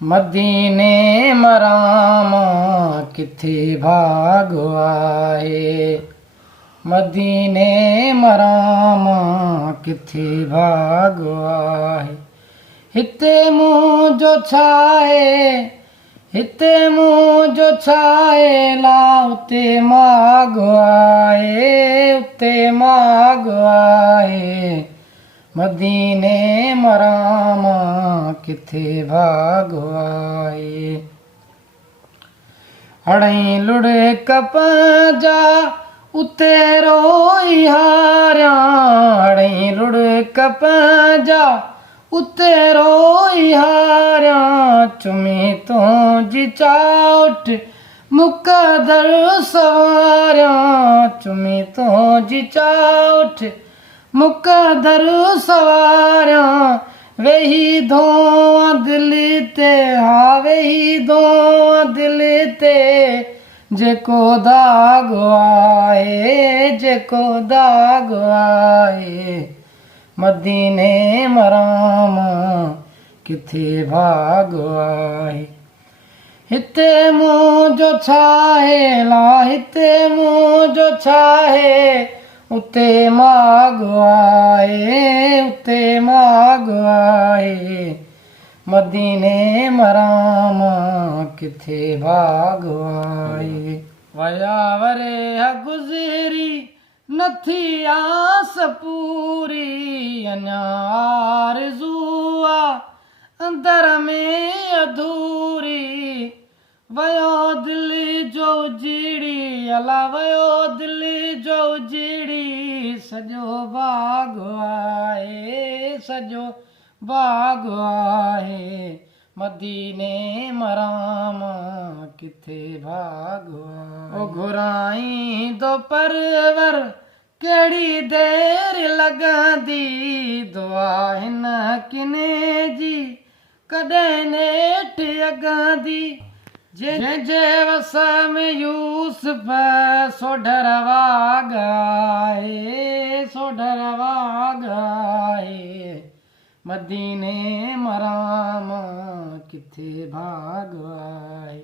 मदीने मरामा किथे भाग आए। मदीने मरामा किथे भाग आए। हिते मुँह जो छाए, हिते मुँह जो छाए ला उते माग आए, उते माग आए। मदीने मरामा किथे भाग आए। अड़ई लुड़ कपजा उते रोई हारिया, अड़ई लुड़ कपजा उते रोई हारिया। चुमी तो जी चाउट मुकदर सवारिया, चुमी तो जी चाउट मुकदर सवारिया। वेही धोआ दिल ते, हा वेही धोआ दिल ते जेको दाग आए, जेको दाग आए। मदीने मरामा किथे भाग आए। हिते मुँह जो छाए ला, हिते मुँह जो छाए उते माग आए, उते माग आए। मदीने मरामा किथे भाग आए। वया वरे गुज़री नथी आस पूरी, अञा आरज़ू आ अंदर में अधूरी। वयो दिल जो उजड़ी, अला वयो दिल जो उजड़ी। सॼो बाग आए, सॼो बाग आए। मदीने मरामा किथे भाग आए। ओ घुराई दो परवर केड़ी देर लगंदी, दुआ हिन किने जी कॾहिं नेठ अगंदी। जे वस में यूसुफ सोढर वाग आए, सोढर वाग आए। मदीने मरामा किथे भाग आए।